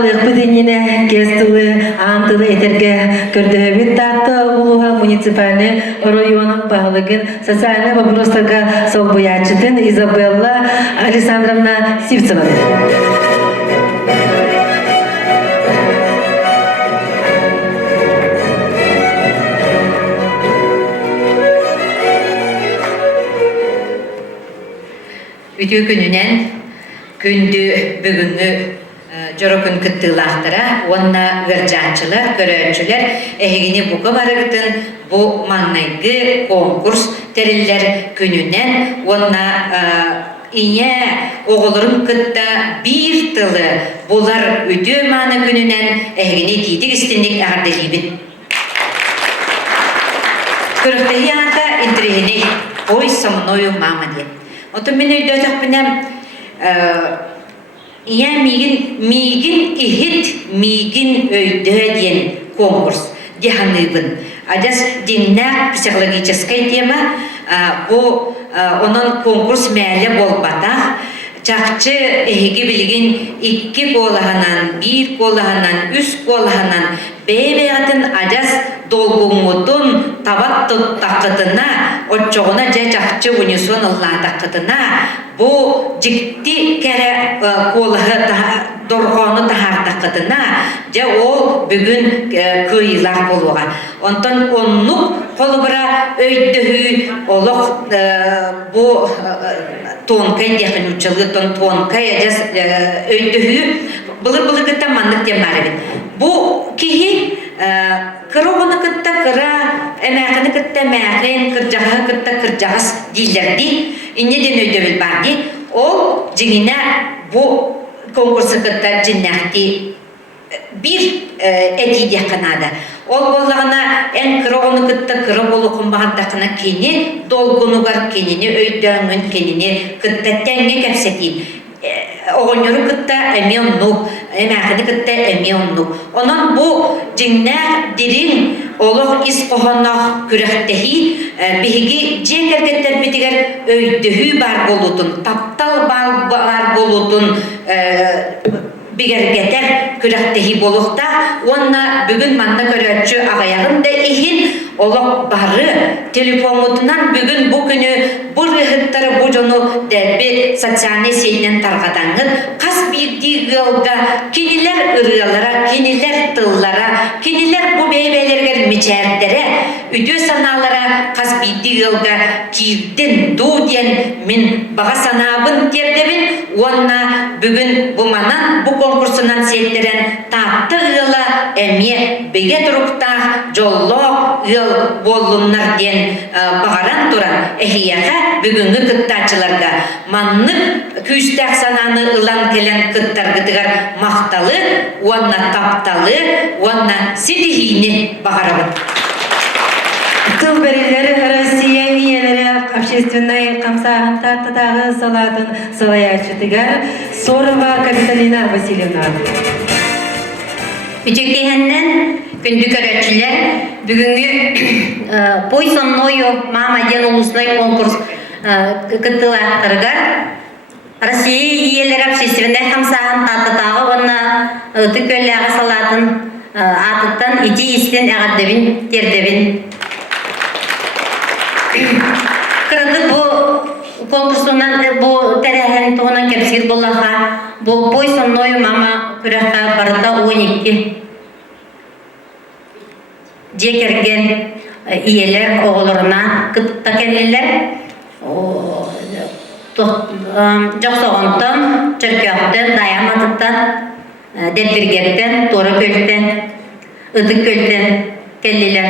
Сағылық бұдыніне кестілі антылы етерге көрдіғібіт тартты ұлыға муниципальный районық бағылығын социальный вопростарға солбуячытын Изабелла Александровна Сивцева. Үтүү күнүнен күндү бүгүнгү жорокун кыттылаактыра онна гыржаанчылар көрөөнчүлөр эхигини буга барыгытын бу маннайгы конкурс териллер күнүнен онна ине оголорун кытта бир тылы булар үтүү мааны күнүнен эхигини тийдик истинник аарделибит көрөктөйяата интригини ой со мною мама деп. Отын мен өйдөтөк бінем мигин ихит мигин өйдө ден конкурс деханыбын. Адас диннак психологическая тема бұл onun конкурс мәлі болбатақ. Чакчы эхиги билигин 2 колаханан, 1 колаханан, 3 колаханан бейбеятын адас долгуңутун табат тақытына, отчоғына жа чакчы унисон алла тақытына, бу жикти кәрі колахы дорғаны тахар тақытына, жа ол бүгін кыйлар болуға. Онтан оннук қолыбыра өйдігі олық бу тонкай дехін учылы тонкай әдес өйдігі бұлыр кітта мандық демарыбын. Бу кихи кыроғыны кітта кыра, әмәқіні кітта мәқін, кыржағы кітта кыржағыз дейлерді, иннеден өйдігі барды. Ол жеңіне бу конкурсы кітта жиннақты bir etiydiğe kanada. Ol bollağına en kırağını kıtta kırı bolu kumbağındakına keni, dolgunu var kenini, öydüğünün kenini, kıtta tenge kefsetin. Oğunyoru kıtta emi onluk, emeğini kıtta emi onluk. Onun bu cinler dirin oluq is qoğanaq kürektehi, bihigi cekergetler bitiger öydüğü bar bolutun, taptal bar bolutun, bigergeter kürektehi boluqta, onna bugün manna körötçü ağayağın da ihin oluq barı telefonutundan bugün bu günü bu rıhıttarı bu jonu derbi sotsialny seynen tarqadanğın qas birdi yılga kiniler ırıyalara, kiniler tıllara, kiniler bu beybelerger meçerdere, üdü sanalara qas birdi yılga kirdin du diyen min bağa sanabın terdebin, onna bugün bu manan bu konkursundan seyetteren tahtı yıla emiye bege durukta jollo yıl bollunlar diyen bağaran duran ehiyağa bugünkü kıttaçılarga manlık küstak sananı ılan kelen kıttar gıdıgar mahtalı, onna taptalı, onna sidihini bağarabın. Тыл бәрелері Россия миелері общественной қамсағын тартыдағы салатын салаячытыгар Сорова Капиталина Васильевна. Үтектейхеннен күнді көрәтшілер бүгінгі «Пой со мною, мама» ден улусной конкурс кыттылақтырғар Россия иелері общественной қамсағын тартыдағы оны түкөлләғы салатын атыттан ити истен әғаддебін тердебін. Кырды bu konkursundan bu terehen toğunan kepsir bollaha bu «Пой со мною, мама» күрәққа барыда 12 жекерген иелер оғылырына кытта келелер жоқсоғынтын, чөркөқтен, даяматыттан, дәлбіргеттен, торы көлттен, ыдық көлттен келелер.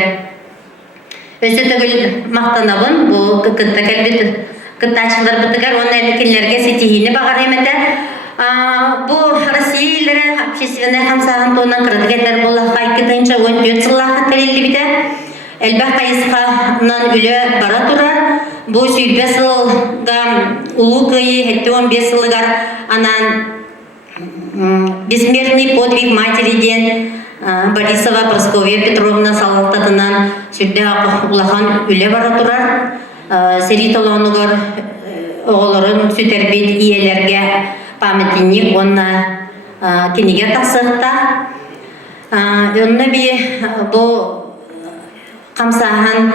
Өсі түгіл мақтанабын, бұл кытта келбет, кыттачылар бұтығар, оны әлікелерге сетихini бағар еметі. Бұл Россиялері общественный қамсаған тоғынан кірдігеттер бұл қайкетінші 14 сыллаққа келелі біті. Әлбәқ қайысқанан үлі бара тұрар. Бұл 15 сылға ұлы қойы, 15 сылығар анан бессмертный подвиг матери ден Борисова Прасковья Петровна салықтатынан сүрді ұлақан үлі бара тұрар. Серитолонығыр оғылырын сүтербет иелерге памятинник, онна киниге тасыqta. Önne bir bu kamsahan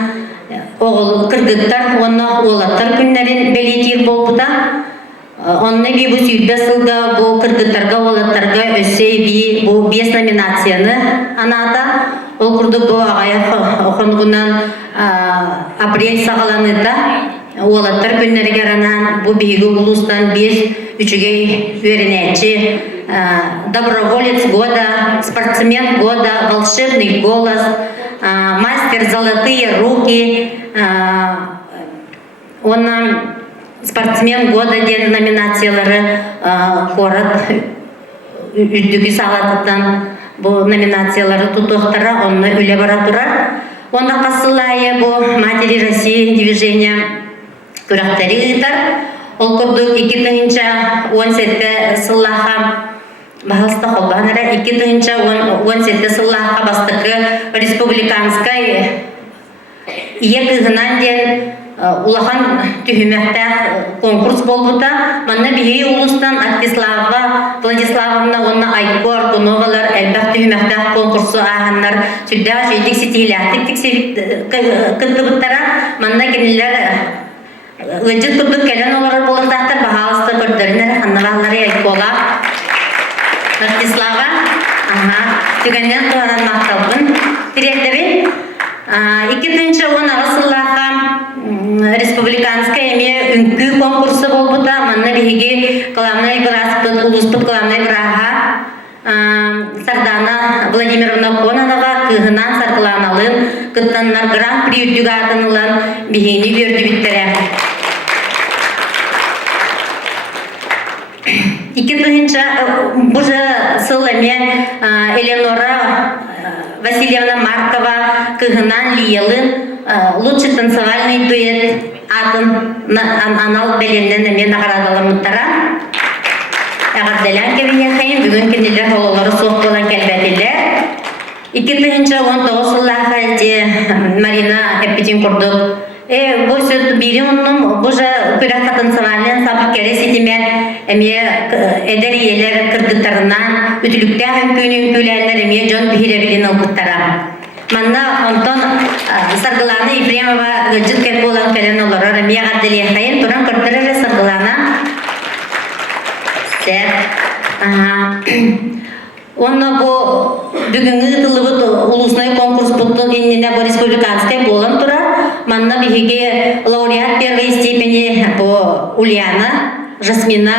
oğul kırgıttar, onu oğlattar günlerin belirtir bolbuda. Onne bir bu südde sılga bu kırgıttarga oğlattarga ösey bir bu 5 nominasyonu anada. O kurdu bu ağaya okungunan aprel sağlanıda oğlattar günleri garanan bu bilgi ulustan bir üçüge öğreneci доброволец года, спортсмен года, волшебный голос, мастер золотые руки, onun спортсмен года den номинациялары хорат үздігі сағатыттан bu номинациялары тұтуқтара, оны үле бара тұрар. Онда қасылайы bu матери России движения күрақтары ұйтар. Ол күрдік 2017 сыллаға Бағалыста қолбағанара 2017 сыллаға бастықы республиканскай екігінен ден улахан түйімектәк конкурс болбыта. Манна бейі улыстан Актислава Владиславовна, онна Айко Аркуновалар әлбәк түйімектәк конкурсы ағаннар сүрдәға жүйдік сетейләтік кіттібіттара. Манна кенелер Өджіт күрдік кәлен олар болырдақтар бағалысты көрдерінер қаннағалары Айкола Владислава түгеннен туаран мақталбын тіректері. 2010 ағысыллаға республиканская еме үнкі конкурсы болбыта. Манна бейге Каламнай Граспыт, Улуспыт Каламнай Граға Сардана Владимировна Кононаға кығынан сарқыланалын кыттаннар гран-при үттігі атынылан бейгені көрді біттірі. 2000 бұжы сыл әме Эленора Васильевна Маркова кығынан лиелын лучший танцевальный дуэт атын анал бәленнен әме нағарадалымыттара. Әғарделян кебіне қайын бүгін кенелер олылары соқ болан кәлбәтелер. 2019 жыллаға Марина Эппетин құрдық. Бұл сөт бері ұнным бұжа күрәққа танцевальнен сабық кәрес етеме әме әдер елер кіргіттарынан үтілікті үмкүйінің күләлінер әме жон бейребілін ұлғыттара. Манна онтон Сарғыланы Ефремова ғыджыт кәп болан кәлен олырыр әме ғадделе қайын тұран көрттірі Сарғыланы. Онна бу бүгінгі тылыбыт улусной конкурс бұттың еніне бұл республиканскай болан тұра. Манна бігеге лауреат первой степени бу Ульяна, Жасмина,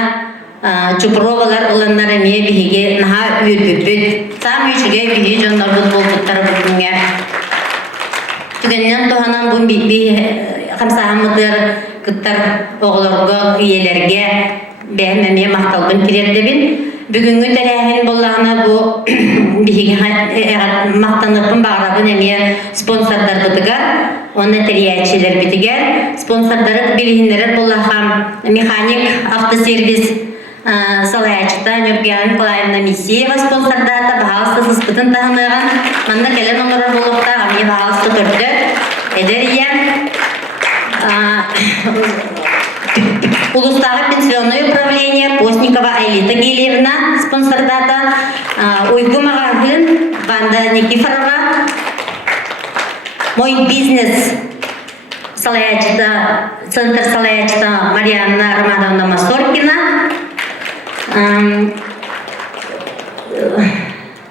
Чупровалар ұланнар әме бігеге наға үйірбүт. Сам үйшіге біге жондар бұт бол бұттар бүгінге. Түгеннен тұғанан бұл қамсағымыдыр күттар оғылырғы иелерге бәмәме мақталбын керердебін. Бүгінгі тәрәхін болағына бұл мақтанықпын бағырабын әме спонсордар бұтығар, оны тәрияетшілер бітігер. Спонсордары білгіндері болағам механик автосервис салаячыта Нюргиян Клайвна Мисеева спонсордата бағалысты сұспытын тағынығын. Манна кәлін олары болуқта ғамне бағалысты түрді. Әдерия Улустағы пенсионное управление Постникова Айлита Гелевна спонсордата, Уйгу Магагын, Ванда Никифорова, мой бизнес центр Салаячта Марьяна Романовна Масоркина,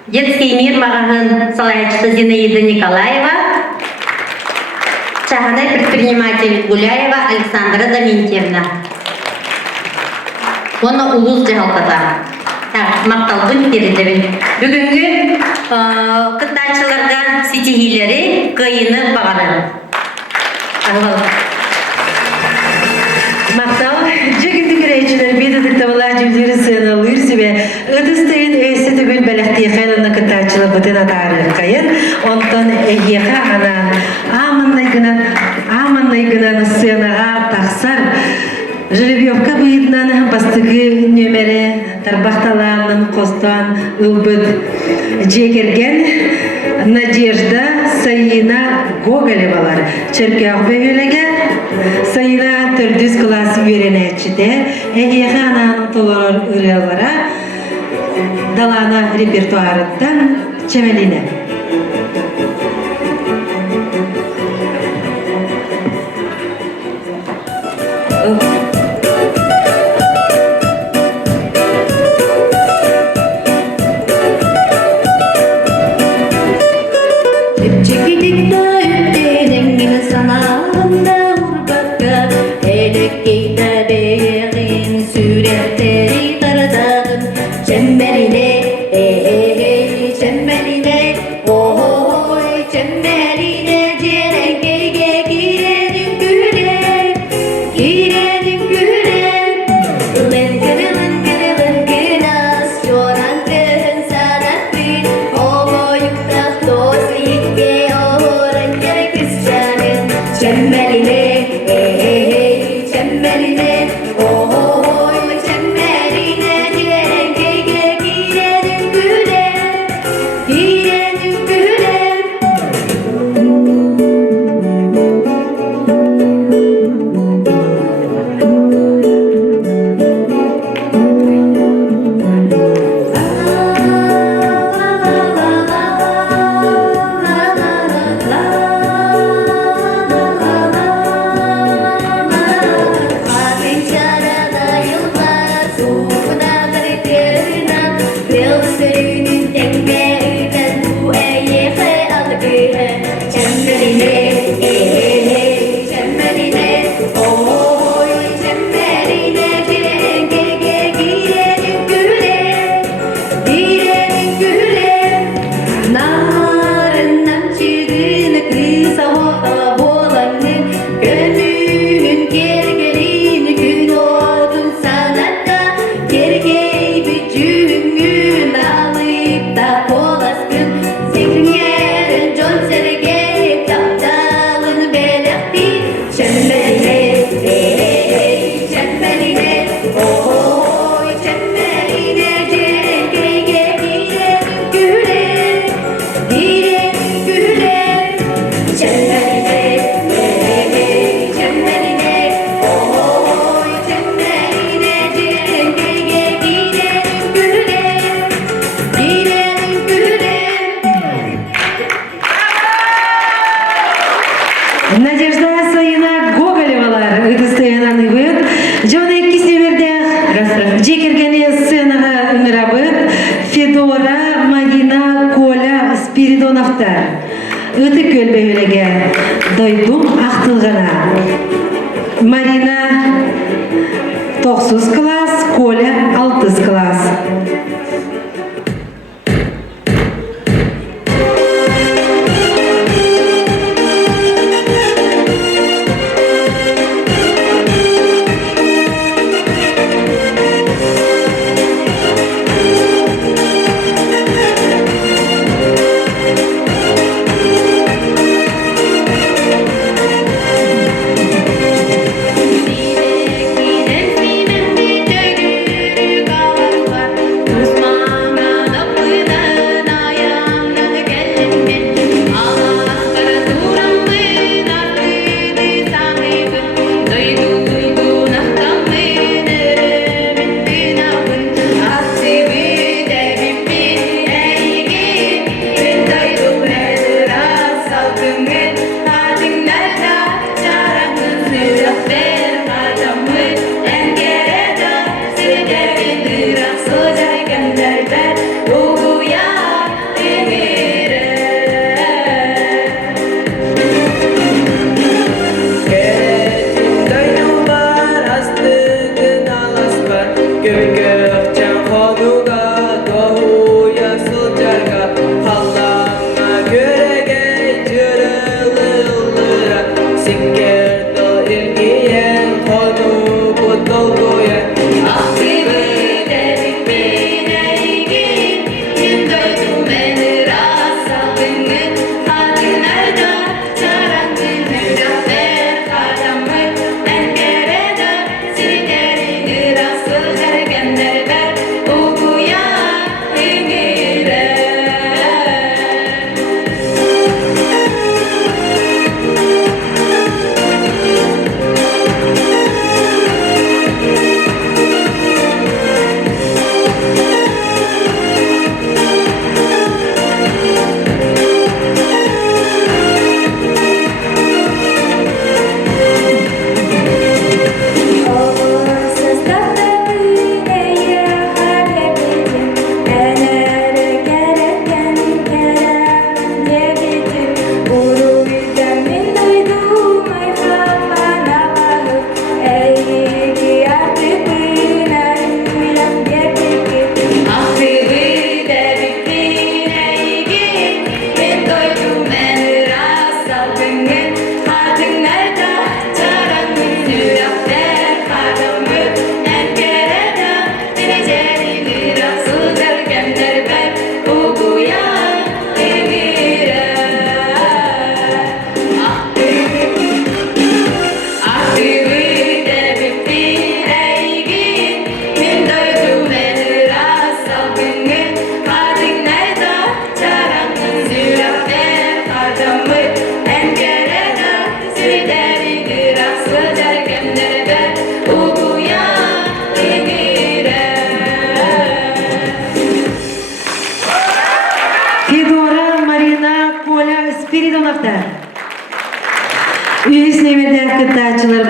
детский мир Магагын Салаячта Зинаида Николаева, Шахадай предприниматель Гуляева Александра Доментьевна. Оны улус жағалтата. Мақталбын кередебін. Бүгінгі қыттаншыларға сетегейлері қиыны бағары. Мақтал, жегінді күрейшілер бедідік табылар жүздері сыналыр себе. Үдістейін өйсі түбіл бәліқтей қайнына қыттаншылы бұтын атарылық қайын. Онтан әйеға анан аманнай гынан сынаға тақсар. Жеребьевка бұйытынан бастығы нөмері тарбақталарының қостан ұлбыд жекерген Надежда Саина Гоголевалар. Черкеғ бөйлігі Саина 400 класс үйренәтшіде әйеға ананың толар үрелара Dalana repertuarından Çemeline. Надежда Сайына Гоголевалар ыдыстыянан ыбыт. Жона икки северде жекергене сценаға ыңырабыт. Федора, Мадина, Коля, Спиридоновтар. Ыты көлбөйлеге дойдум ақтылғана. Марина 9 класс, Коля 6 класс.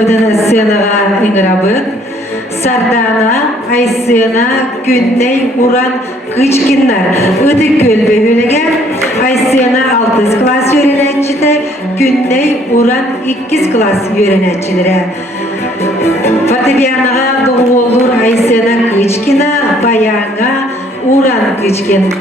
Бүтін сценаға ыңырабыт. Сардана, Айсена, Күнней, Уран, Кычкиннар. Ыты көлбе хүліге. Айсена 6 класс öğrenetçide, Күнней, Уран 2 класс öğrenetçilere. Fortepianoға doğu olur Айсена Кычкина, Баяңа, Уран Кычкин.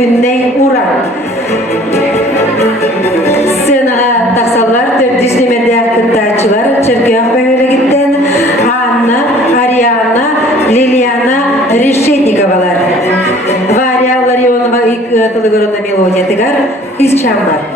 Күнней Уран. Сценаға тақсалар 400 немерде кыттачылар Черкеяқ бәйөлігіттен Анна, Ариана, Лилиана Решетниковалар. Варя Ларионова тылы көрінді мелодия тігар Исчан бар.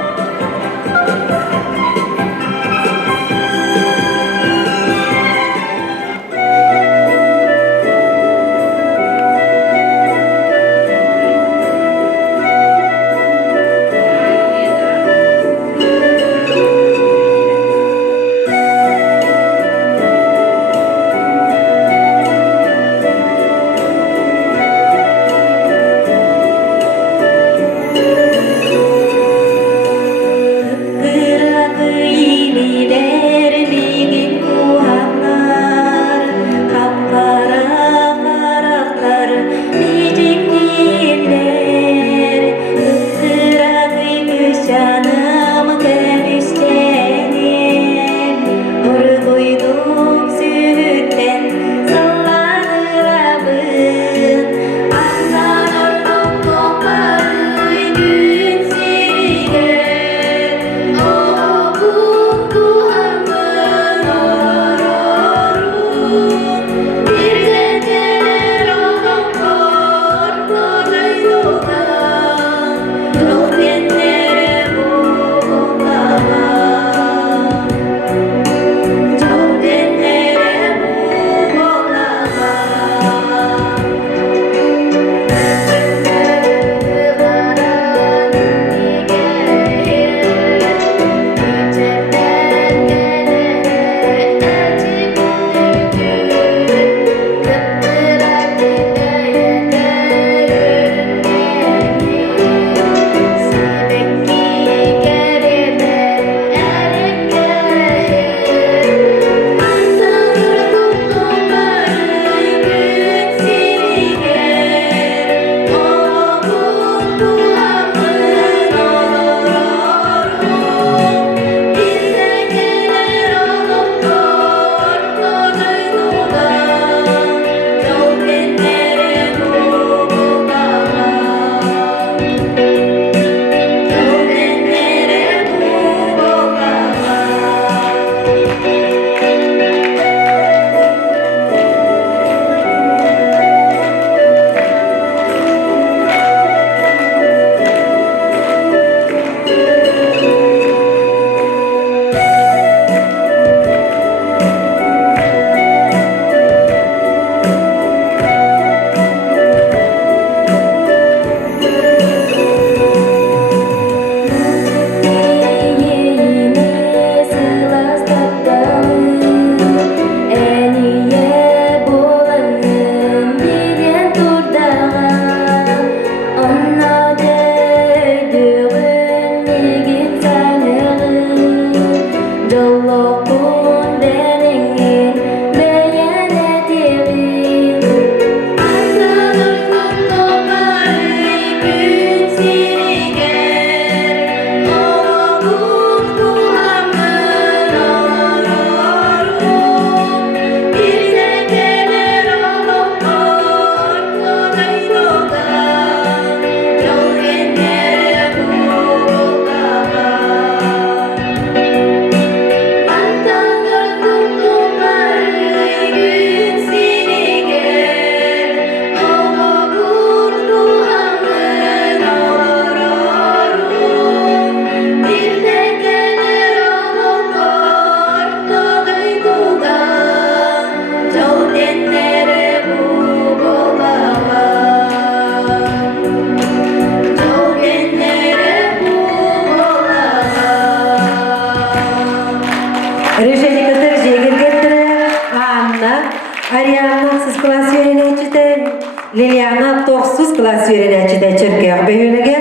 класс веренечide çerkeğe beyönege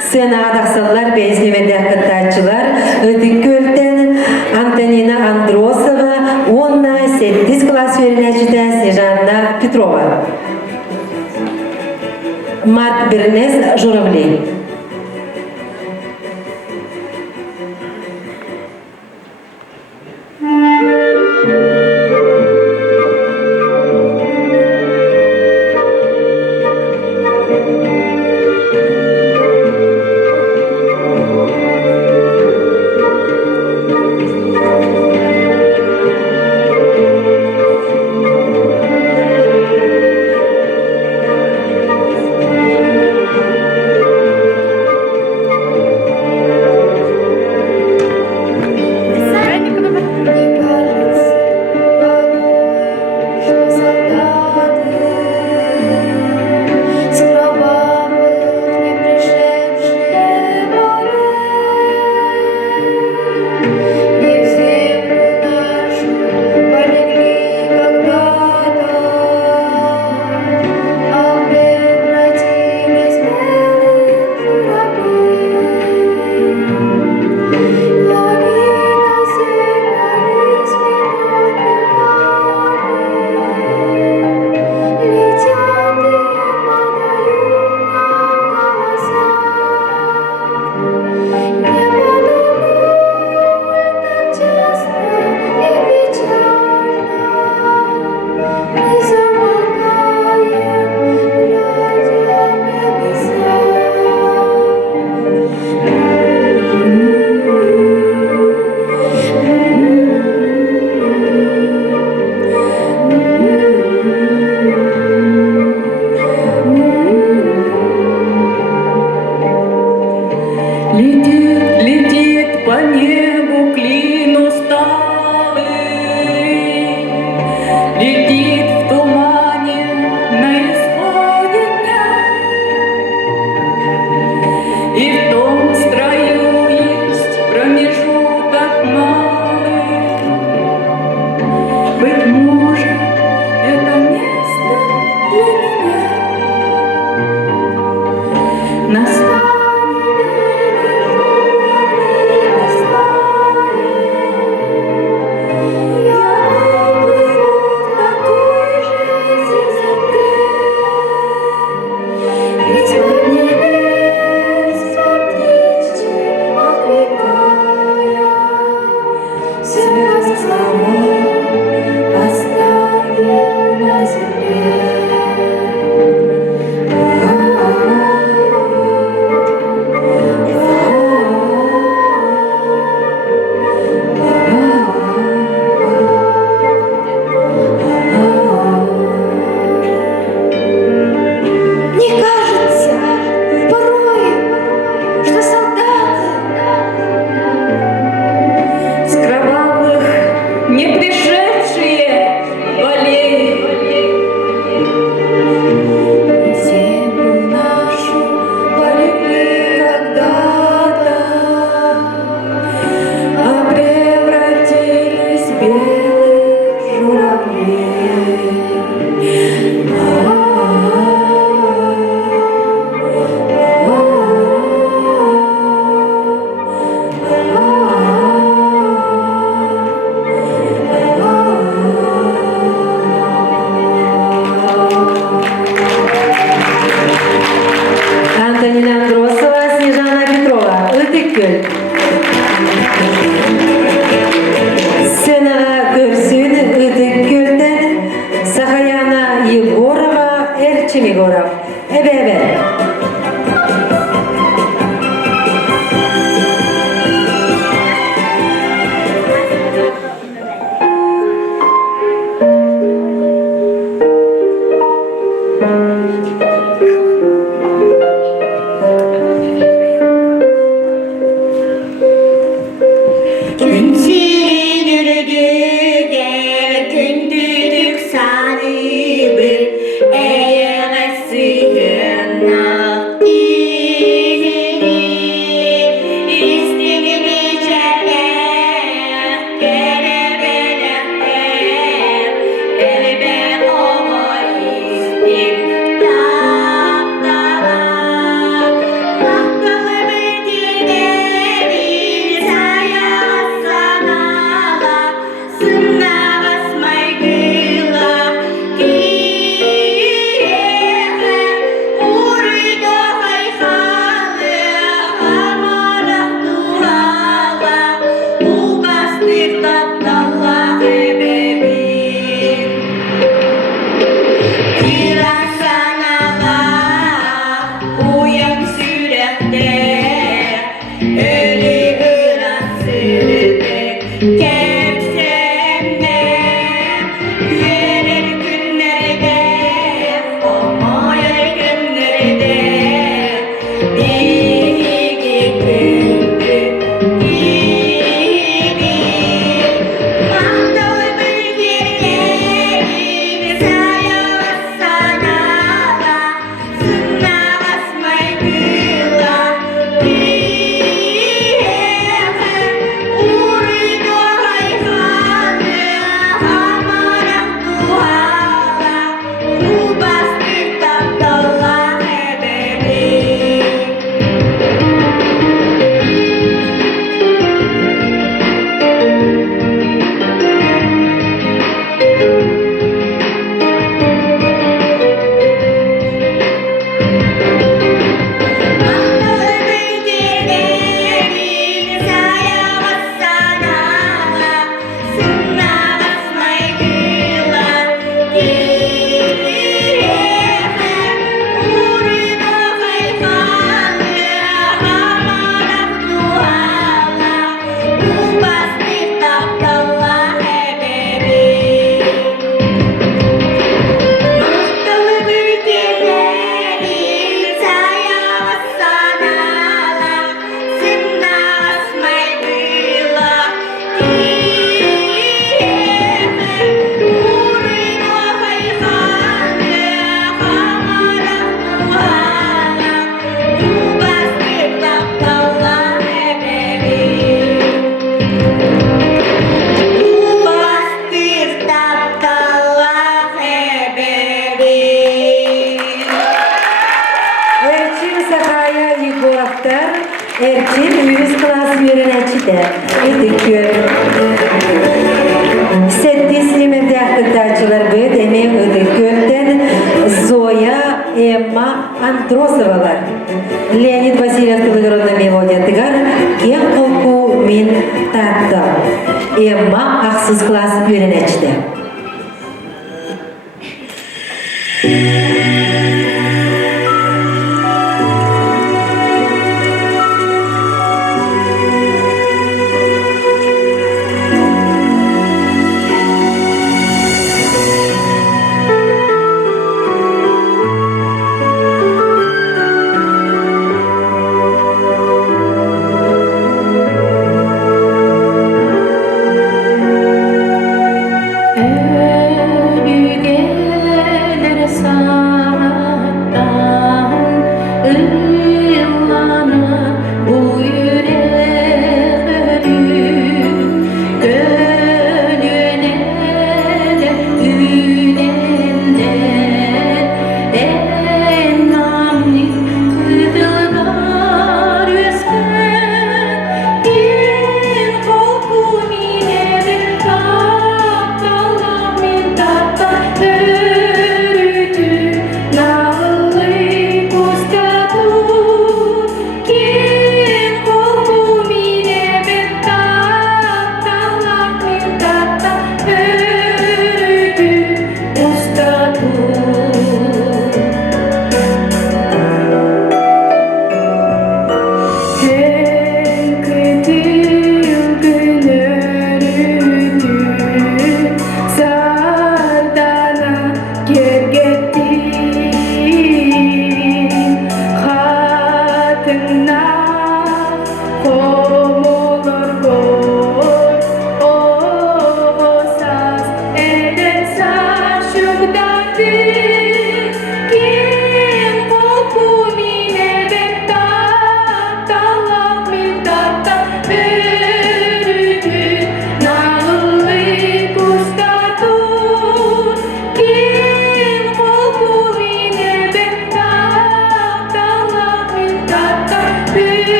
sena adaksallar bezlemede kıtaçılar Ödüköl'den Antonina Androsova onna 8 класс веренечide Сержанна Петрова Марк Бернес Журавлей. Erkin 100 klas öğrenci de ödükür. 7 emirde akıtacılar bu emeği ödükürden Zoya Emma Androsovalar. Leonid Vasilev Tılıgırı'nda melodiya tıgar Ken kolku min tatta. Emma aksız klas öğrenci de.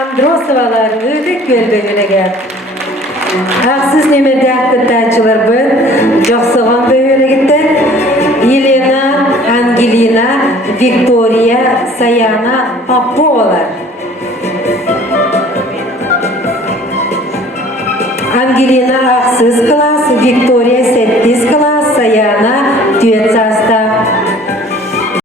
Androsovalar ödük bölbögüne Haksız nemede akıtacılar bu. Joxsoğan bölbögüne gitti. Елена, Ангелина, Виктория, Саяна, Поповалар. Ангелина aksız klas, Виктория 8 klas,